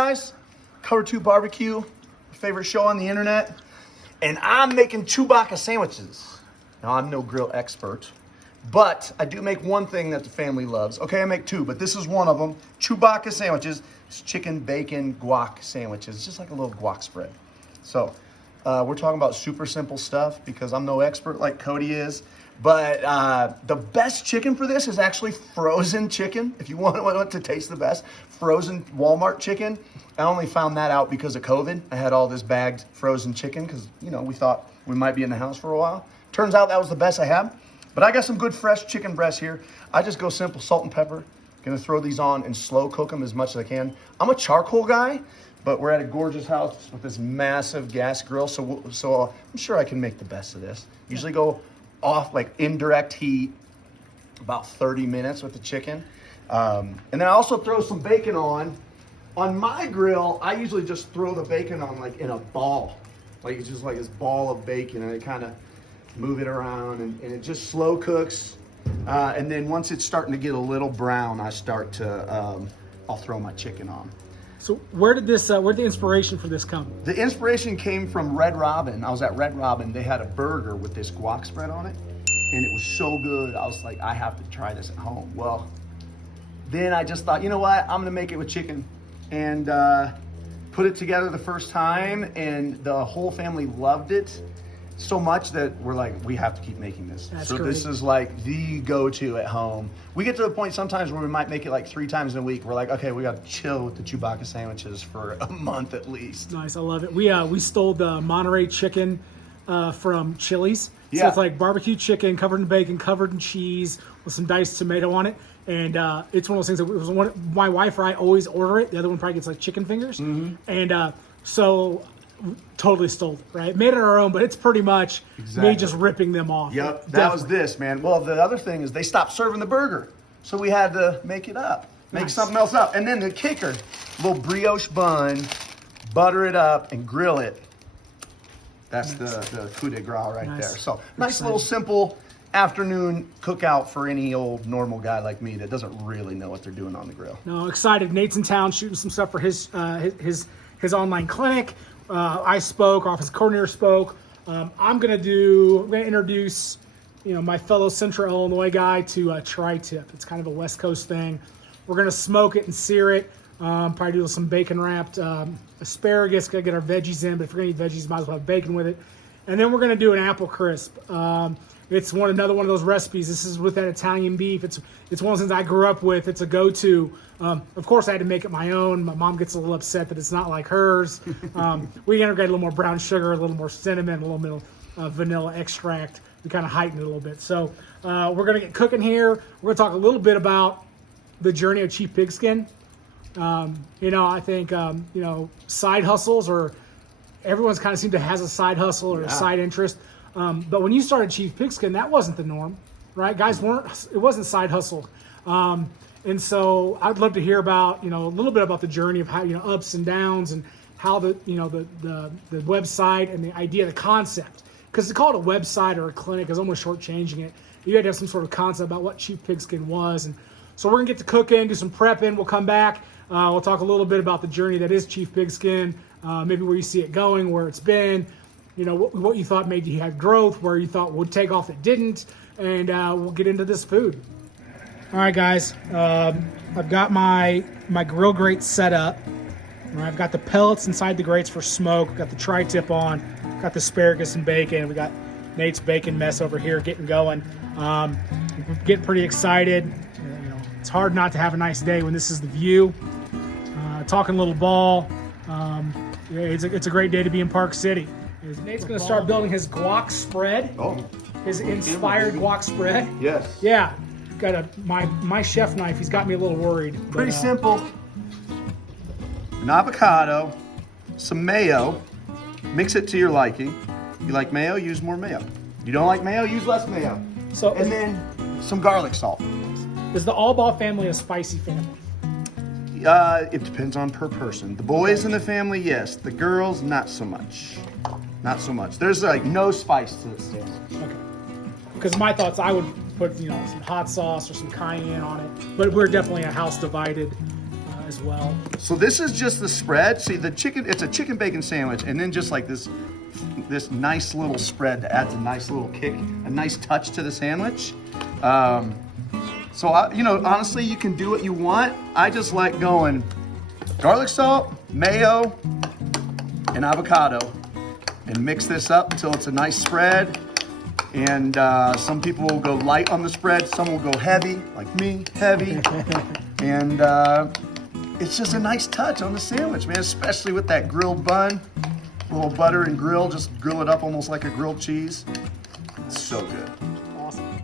guys? Cover 2 Barbecue, favorite show on the internet. And I'm making Chewbacca sandwiches. Now, I'm no grill expert, but I do make one thing that the family loves. Okay, I make 2, but this is one of them. Chewbacca sandwiches. It's chicken, bacon, guac sandwiches. It's just like a little guac spread. So, we're talking about super simple stuff because I'm no expert like Cody is. But the best chicken for this is actually frozen chicken. If you want to taste the best, frozen Walmart chicken. I only found that out because of COVID. I had all this bagged frozen chicken because, you know, we thought we might be in the house for a while. Turns out that was the best I had. But I got some good fresh chicken breasts here. I just go simple salt and pepper. Gonna throw these on and slow cook them as much as I can. I'm a charcoal guy, but we're at a gorgeous house with this massive gas grill. So I'm sure I can make the best of this. Usually go off like indirect heat, about 30 minutes with the chicken. And then I also throw some bacon on. On my grill, I usually just throw the bacon on like in a ball. Like it's just like this ball of bacon and I kind of move it around and it just slow cooks. And then once it's starting to get a little brown, I start to, I'll throw my chicken on. So where did the inspiration for this come? The inspiration came from Red Robin. I was at Red Robin. They had a burger with this guac spread on it, and it was so good. I was like, I have to try this at home. Well, then I just thought, you know what? I'm gonna make it with chicken, and put it together the first time, and the whole family loved it so much that we're like, we have to keep making this. That's so great. This is like the go-to at home. We get to the point sometimes where we might make it like 3 times in a week. We're like, okay, we got to chill with the Chewbacca sandwiches for a month at least. Nice, I love it. We stole the Monterey chicken from Chili's. Yeah. So it's like barbecue chicken covered in bacon, covered in cheese with some diced tomato on it. And it's one of those things that my wife or I always order it. The other one probably gets like chicken fingers. Mm-hmm. And so totally stole it, right? Made it our own, but it's pretty much me just ripping them off. Yep, that was this, man. Well, the other thing is they stopped serving the burger. So we had to make it up, make something else up. And then the kicker, little brioche bun, butter it up and grill it. That's the coup de grace right there. So nice little simple afternoon cookout for any old normal guy like me that doesn't really know what they're doing on the grill. No, excited. Nate's in town shooting some stuff for his online clinic. I spoke, office coordinator spoke. I'm gonna introduce, my fellow Central Illinois guy to tri-tip. It's kind of a West Coast thing. We're gonna smoke it and sear it. Probably do some bacon wrapped asparagus. Gotta get our veggies in, but if you're gonna eat veggies, might as well have bacon with it. And then we're gonna do an apple crisp. It's another one of those recipes. This is with that Italian beef. It's one of those things I grew up with. It's a go-to. Of course, I had to make it my own. My mom gets a little upset that it's not like hers. We integrate a little more brown sugar, a little more cinnamon, a little bit of vanilla extract. We kind of heighten it a little bit. So we're going to get cooking here. We're going to talk a little bit about the journey of Chiefpigskin. I think, side hustles or everyone's kind of seemed to has a side hustle or a side interest. But when you started Chiefpigskin, that wasn't the norm, right? Guys it wasn't side hustle. And so I'd love to hear about, a little bit about the journey of how, ups and downs and how the website and the idea, the concept, because to call it a website or a clinic is almost shortchanging it. You had to have some sort of concept about what Chiefpigskin was. And so we're gonna get to cooking, do some prepping. We'll come back. We'll talk a little bit about the journey that is Chiefpigskin, maybe where you see it going, where it's been, what you thought made you have growth, where you thought would take off that didn't, and we'll get into this food. All right, guys, I've got my grill grate set up. I've got the pellets inside the grates for smoke. I've got the tri-tip on. Got the asparagus and bacon. We got Nate's bacon mess over here getting going. Getting pretty excited. It's hard not to have a nice day when this is the view. Talking a little ball. It's a great day to be in Park City. Nate's going to start building his guac spread. Oh. His inspired guac spread. Yes. Yeah. Got my chef knife. He's got me a little worried. Pretty simple. An avocado, some mayo. Mix it to your liking. You like mayo? Use more mayo. You don't like mayo? Use less mayo. And then some garlic salt. Is the Albaugh family a spicy family? It depends on per person. The boys in the family, yes. The girls, not so much. Not so much. There's like no spice to this dish. Okay. Because my thoughts, I would put some hot sauce or some cayenne on it. But we're definitely a house divided. as well. So this is just the spread. See, the chicken, it's a chicken bacon sandwich, and then just like this nice little spread that adds a nice little kick, a nice touch to the sandwich. So honestly, you can do what you want. I just like going garlic salt, mayo, and avocado, and mix this up until it's a nice spread. And some people will go light on the spread, some will go heavy, like me, heavy. And it's just a nice touch on the sandwich, man, especially with that grilled bun. A little butter and grill, just grill it up almost like a grilled cheese. It's so good. Awesome.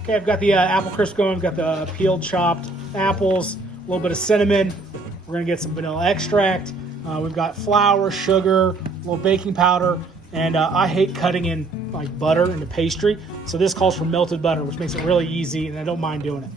Okay, I've got the apple crisp going. I've got the peeled chopped apples, a little bit of cinnamon. We're gonna get some vanilla extract. We've got flour, sugar, a little baking powder, and I hate cutting in like butter into pastry. So this calls for melted butter, which makes it really easy, and I don't mind doing it.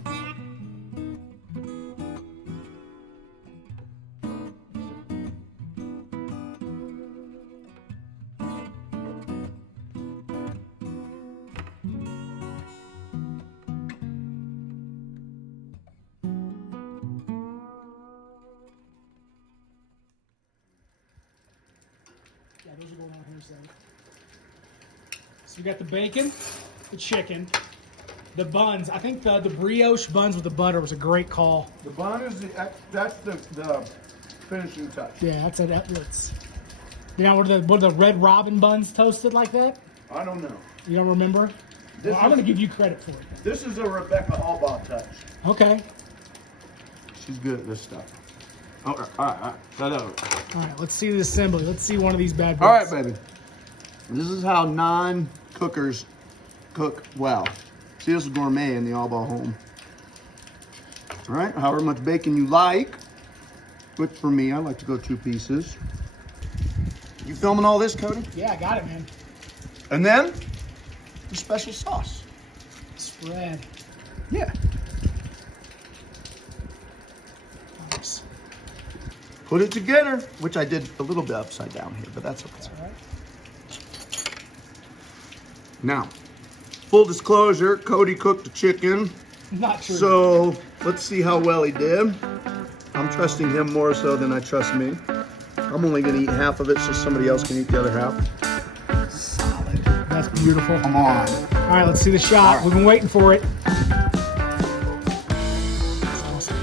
Yeah, those are going on here, so we got the bacon, the chicken, the buns. I think the brioche buns with the butter was a great call. The bun is that's the finishing touch. Yeah, that's. You know, were the Red Robin buns toasted like that? I don't know. You don't remember? Well, I'm going to give you credit for it. This is a Rebecca Albaugh touch. Okay. She's good at this stuff. All right. All right, let's see the assembly. Let's see one of these bad boys. All right, baby. This is how non-cookers cook well. See, this is gourmet in the Albaugh home. All right, however much bacon you like. Which for me, I like to go 2 pieces. You filming all this, Cody? Yeah, I got it, man. And then the special sauce. Spread. Yeah. Nice. Put it together, which I did a little bit upside down here, but that's okay. That's all right. Now, full disclosure, Cody cooked the chicken. Not true. So let's see how well he did. I'm trusting him more so than I trust me. I'm only gonna eat half of it so somebody else can eat the other half. Solid. That's beautiful. Come on. All right, let's see the shot. All right. We've been waiting for it. That's awesome.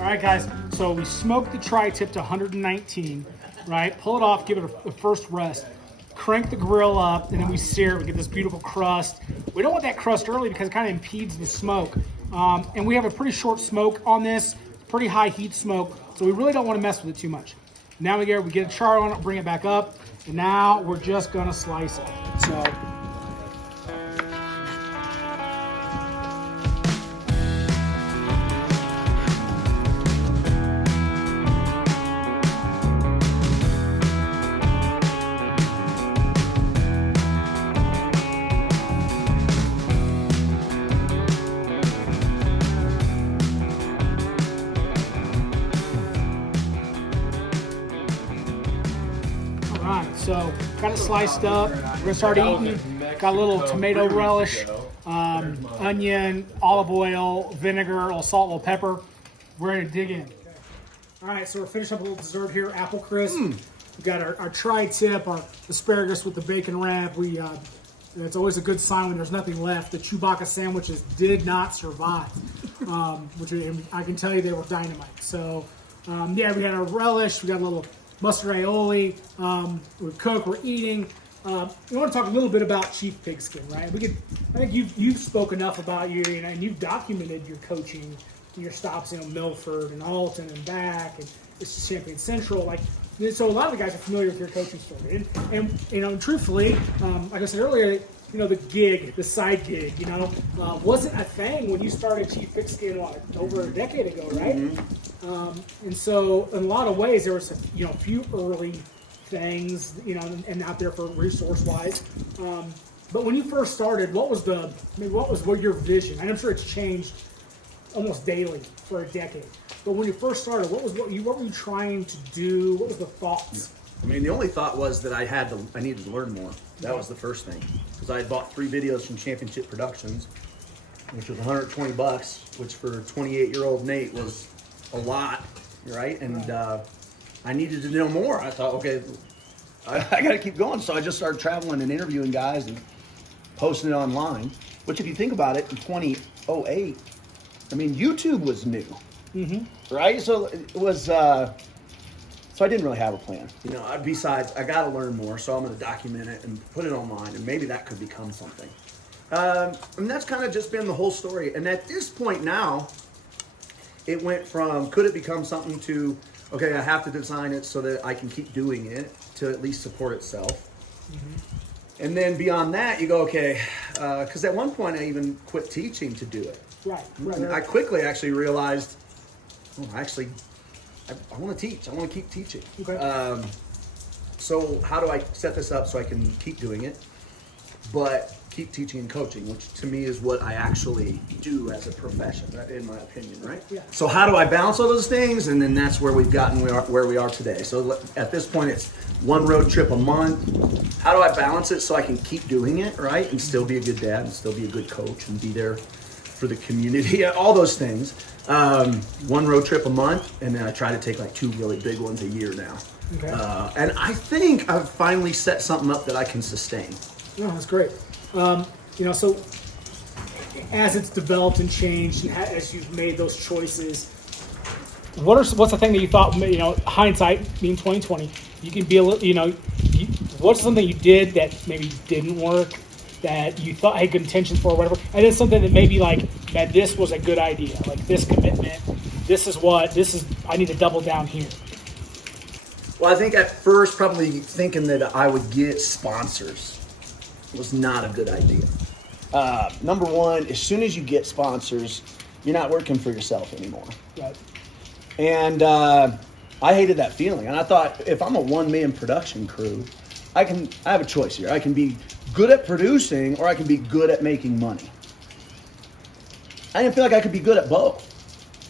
All right, guys. So we smoked the tri-tip to 119, right? Pull it off, give it a first rest. Crank the grill up, and then we sear it. We get this beautiful crust. We don't want that crust early because it kind of impedes the smoke. And we have a pretty short smoke on this, pretty high heat smoke, so we really don't want to mess with it too much. Now we get a char on it, bring it back up, and now we're just gonna slice it. So. So got it sliced up. We're gonna start eating. Got a little tomato relish, onion, olive oil, vinegar, a little salt, a little pepper. We're gonna dig in. All right, so we're finishing up a little dessert here, apple crisp. We got our tri-tip, our asparagus with the bacon wrap. It's always a good sign when there's nothing left. The Chewbacca sandwiches did not survive, which I can tell you they were dynamite. So yeah, we got our relish. We got a little mustard aioli. We're cooked. We're eating. We want to talk a little bit about Chiefpigskin, right? I think you've spoke enough about you, and you've documented your coaching, your stops in Milford and Alton and back, and it's just Champion Central. Like, so a lot of the guys are familiar with your coaching story, and truthfully, like I said earlier, the side gig, wasn't a thing when you started Chiefpigskin over a decade ago, right? Mm-hmm. And so in a lot of ways there was a few early things, and out there for resource-wise. But when you first started, what was your vision? And I'm sure it's changed almost daily for a decade. But when you first started, what were you trying to do? What was the thoughts? I mean, the only thought was that I needed to learn more. That was the first thing, because I had bought 3 videos from Championship Productions, which was $120, which for 28-year-old Nate was a lot, right? And I needed to know more. I thought, okay, I got to keep going. So I just started traveling and interviewing guys and posting it online. Which, if you think about it, in 2008, I mean, YouTube was new, right? So it was. So I didn't really have a plan. You know, besides, I got to learn more, so I'm going to document it and put it online, and maybe that could become something. And that's kind of just been the whole story. And at this point now, it went from could it become something to, okay, I have to design it so that I can keep doing it to at least support itself. And then beyond that, you go, okay, because at one point I even quit teaching to do it. Right. I quickly actually realized, I want to teach. I want to keep teaching. Okay. So how do I set this up so I can keep doing it, but keep teaching and coaching, which to me is what I actually do as a profession, in my opinion, right? Yeah. So how do I balance all those things? And then that's where we've gotten where we are today. So at this point, it's 1 road trip a month. How do I balance it so I can keep doing it, right? And still be a good dad and still be a good coach and be there for the community, all those things. 1 road trip a month, and then I try to take like 2 really big ones a year now. Okay. And I think I've finally set something up that I can sustain. No, that's great. So as it's developed and changed, and as you've made those choices, what's the thing that you thought? Hindsight being 2020, you can be a little. What's something you did that maybe didn't work, that you thought had good intentions for, or whatever, and then something that maybe like that this was a good idea, like this commitment. This is I need to double down here. Well, I think at first probably thinking that I would get sponsors was not a good idea. Number one, as soon as you get sponsors, you're not working for yourself anymore. Right. And I hated that feeling. And I thought, if I'm a one-man production crew, I have a choice here. I can be good at producing, or I can be good at making money. I didn't feel like I could be good at both.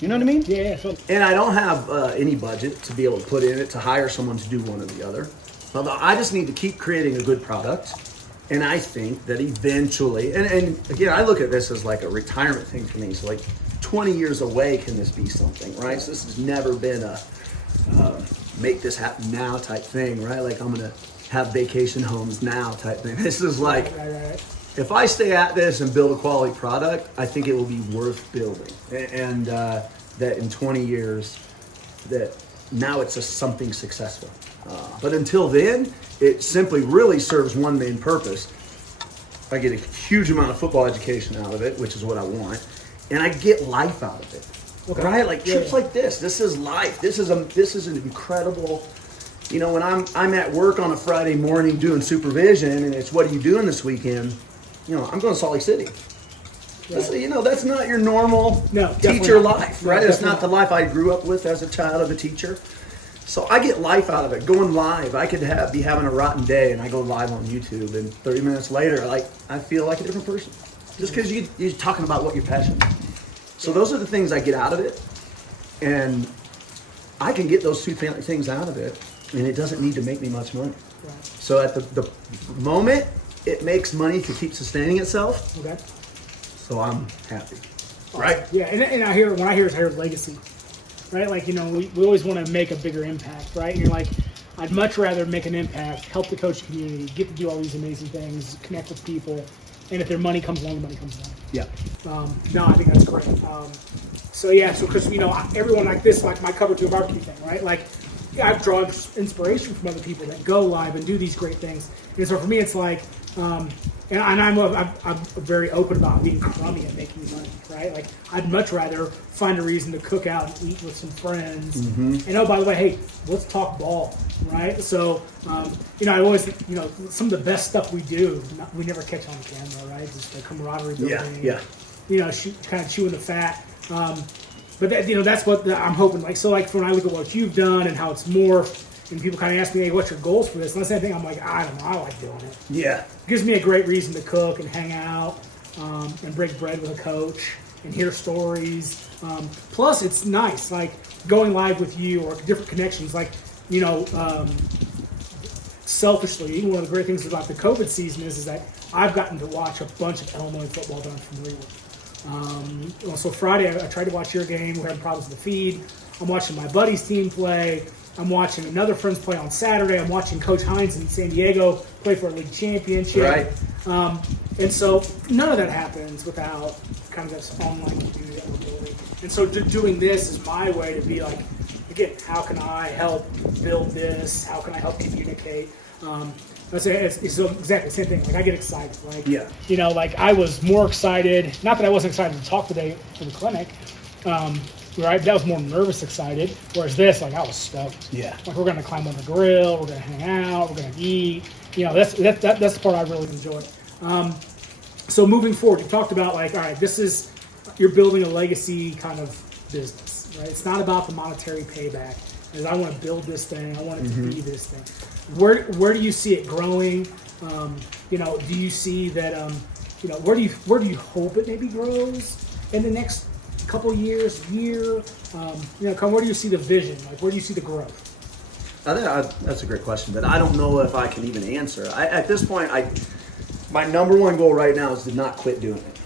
You know what I mean? Yeah. And I don't have any budget to be able to put in it to hire someone to do one or the other. Although I just need to keep creating a good product. And I think that eventually, and again, I look at this as like a retirement thing for me. So like 20 years away, can this be something, right? So this has never been a make this happen now type thing, right? Like I'm going to have vacation homes now type thing. This is like, Right. If I stay at this and build a quality product, I think it will be worth building. And that in 20 years, that now it's something successful. But until then, it simply really serves one main purpose. I get a huge amount of football education out of it, which is what I want, and I get life out of it. Okay. Right? Like trips like this. This is life. This is an incredible. When I'm at work on a Friday morning doing supervision, and it's what are you doing this weekend? I'm going to Salt Lake City. Yeah. That's not your normal teacher life, right? It's not the life I grew up with as a child of a teacher. So I get life out of it. Going live, I could be having a rotten day, and I go live on YouTube, and 30 minutes later, I feel like a different person, just because you're talking about what you're passionate about. So those are the things I get out of it, and I can get those 2 things out of it, and it doesn't need to make me much money. Right. So at the moment, it makes money to keep sustaining itself. Okay. So I'm happy. Right? Yeah, and I hear legacy. Right, like we always want to make a bigger impact, right? And you're like, I'd much rather make an impact, help the coaching community, get to do all these amazing things, connect with people, and if their money comes along, the money comes along. Yeah. No, I think that's great. So because everyone like this, like my cover to a barbecue thing, right? Like, yeah, I've drawn inspiration from other people that go live and do these great things, and so for me, it's like. And I'm very open about being crummy at making money, right? Like, I'd much rather find a reason to cook out and eat with some friends. Mm-hmm. And by the way, hey, let's talk ball, right? So, I always, some of the best stuff we do, we never catch on camera, right? Just the camaraderie building. Yeah. Kind of chewing the fat. But that's what I'm hoping. Like, so like when I look at what you've done and how it's morphed. And people kind of ask me, hey, what's your goals for this? And that's the same thing. I'm like, I don't know. I like doing it. Yeah. It gives me a great reason to cook and hang out and break bread with a coach and hear stories. Plus, it's nice, like going live with you or different connections. Like, selfishly, one of the great things about the COVID season is that I've gotten to watch a bunch of elementary football that I'm familiar with. So Friday, I tried to watch your game. We're having problems with the feed. I'm watching my buddy's team play. I'm watching another friend's play on Saturday. I'm watching Coach Hines in San Diego play for a league championship. Right. And so none of that happens without kind of this online community that we're building. And so doing this is my way to be like, again, how can I help build this? How can I help communicate? It's exactly the same thing. Like I get excited. Like, you know, like I was more excited. Not that I wasn't excited to talk today for the clinic. Right, that was more nervous excited. Whereas this, like I was stoked. Yeah. Like we're gonna climb on the grill. We're gonna hang out. We're gonna eat. You know, that's the part I really enjoyed. So moving forward, you talked about like, all right, you're building a legacy kind of business, right? It's not about the monetary payback. As I want to build this thing, I want it to be this thing. Where do you see it growing? You know, do you see that? You know, where do you hope it maybe grows in the next couple years, year? You know, where do you see the vision? Like, where do you see the growth? I think that's a great question, but I don't know if I can even answer. At this point, my number one goal right now is to not quit doing it.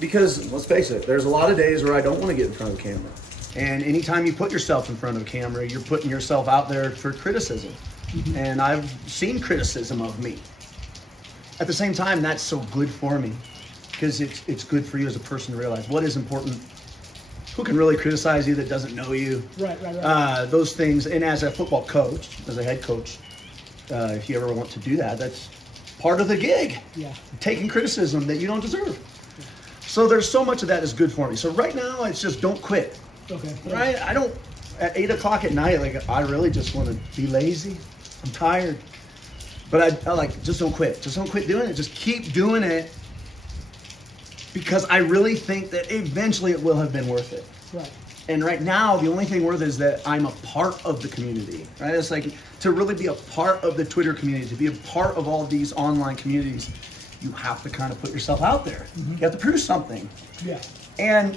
Because, let's face it, there's a lot of days where I don't want to get in front of the camera. And anytime you put yourself in front of a camera, you're putting yourself out there for criticism. And I've seen criticism of me. At the same time, that's so good for me. Because it's good for you as a person to realize what is important. Who can really criticize you that doesn't know you? Right. Those things. And as a football coach, as a head coach, if you ever want to do that, that's part of the gig. Yeah. Taking criticism that you don't deserve. So there's so much of that is good for me. So right now, it's just don't quit. Okay. Right? I don't, at 8 o'clock at night, like I really just want to be lazy. I'm tired. But I like, just don't quit. Just don't quit doing it. Just keep doing it. Because I really think that eventually it will have been worth it. Right. And right now, the only thing worth it is that I'm a part of the community, right? It's like to really be a part of the Twitter community, to be a part of all these online communities, you have to kind of put yourself out there. You have to prove something. Yeah. And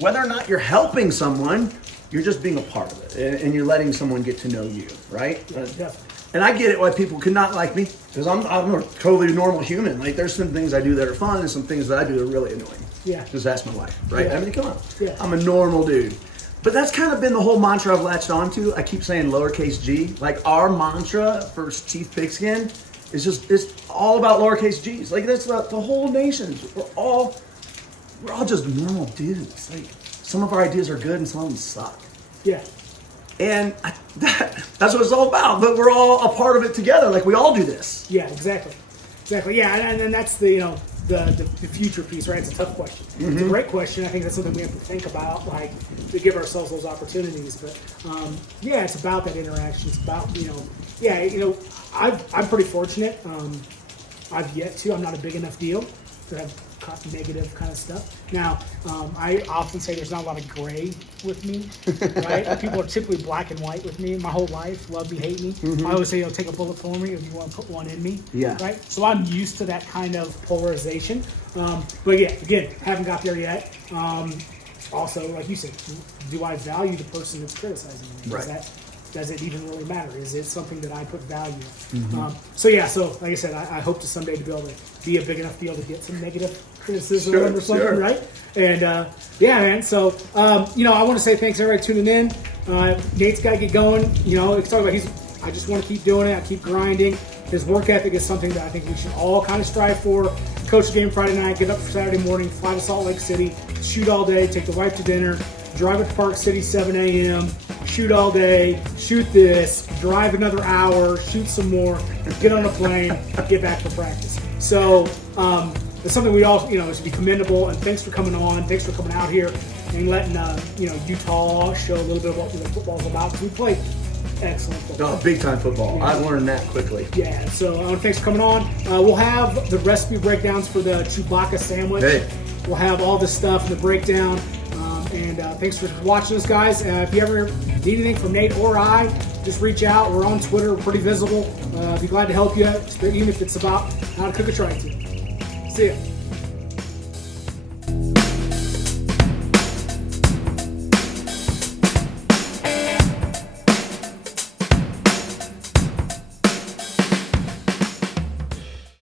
whether or not you're helping someone, you're just being a part of it. And you're letting someone get to know you, right? Yeah, definitely. And I get it why people could not like me, because I'm a totally normal human. Like there's some things I do that are fun and some things that I do that are really annoying. Yeah. Just ask my wife, right? Yeah. I mean, come on. Yeah. I'm a normal dude. But that's kind of been the whole mantra I've latched onto. I keep saying lowercase g. Like our mantra for Chiefpigskin is it's all about lowercase g's. Like that's the whole nation. We're all just normal dudes. Like some of our ideas are good and some of them suck. Yeah. And that's what it's all about. But we're all a part of it together. Like we all do this. Yeah, exactly. Yeah, and that's the the future piece, right? It's a tough question. It's a great question. I think that's something we have to think about, like to give ourselves those opportunities. But yeah, it's about that interaction. It's about I'm pretty fortunate. I've yet to. I'm not a big enough deal to have negative kind of stuff. Now, I often say there's not a lot of gray with me, right? People are typically black and white with me my whole life. Love me, hate me. I always say, take a bullet for me if you want to put one in me. Yeah. Right? So I'm used to that kind of polarization. But yeah, again, haven't got there yet. Also, like you said, do I value the person that's criticizing me? Right. Does it even really matter? Is it something that I put value in? So like I said, I hope to someday to be able to be a big enough deal to get some negative criticism or something, right? And yeah, man. So I want to say thanks everybody tuning in. Nate's got to get going. It's talking about I just want to keep doing it. I keep grinding. His work ethic is something that I think we should all kind of strive for. Coach the game Friday night, get up for Saturday morning, fly to Salt Lake City, shoot all day, take the wife to dinner, drive up to Park City 7 a.m., shoot all day, shoot this, drive another hour, shoot some more, get on a plane, get back for practice. So it's something we all, should be commendable. And thanks for coming on. Thanks for coming out here and letting Utah show a little bit of what football's about. Because we play excellent football. Big time football. Yeah. I learned that quickly. Yeah. So thanks for coming on. We'll have the recipe breakdowns for the Chewbacca sandwich. Hey. We'll have all this stuff in the breakdown. And thanks for watching us, guys. If you ever need anything from Nate or I, just reach out. We're on Twitter. We're pretty visible. Be glad to help you, even if it's about how to cook a tri-tip. See ya.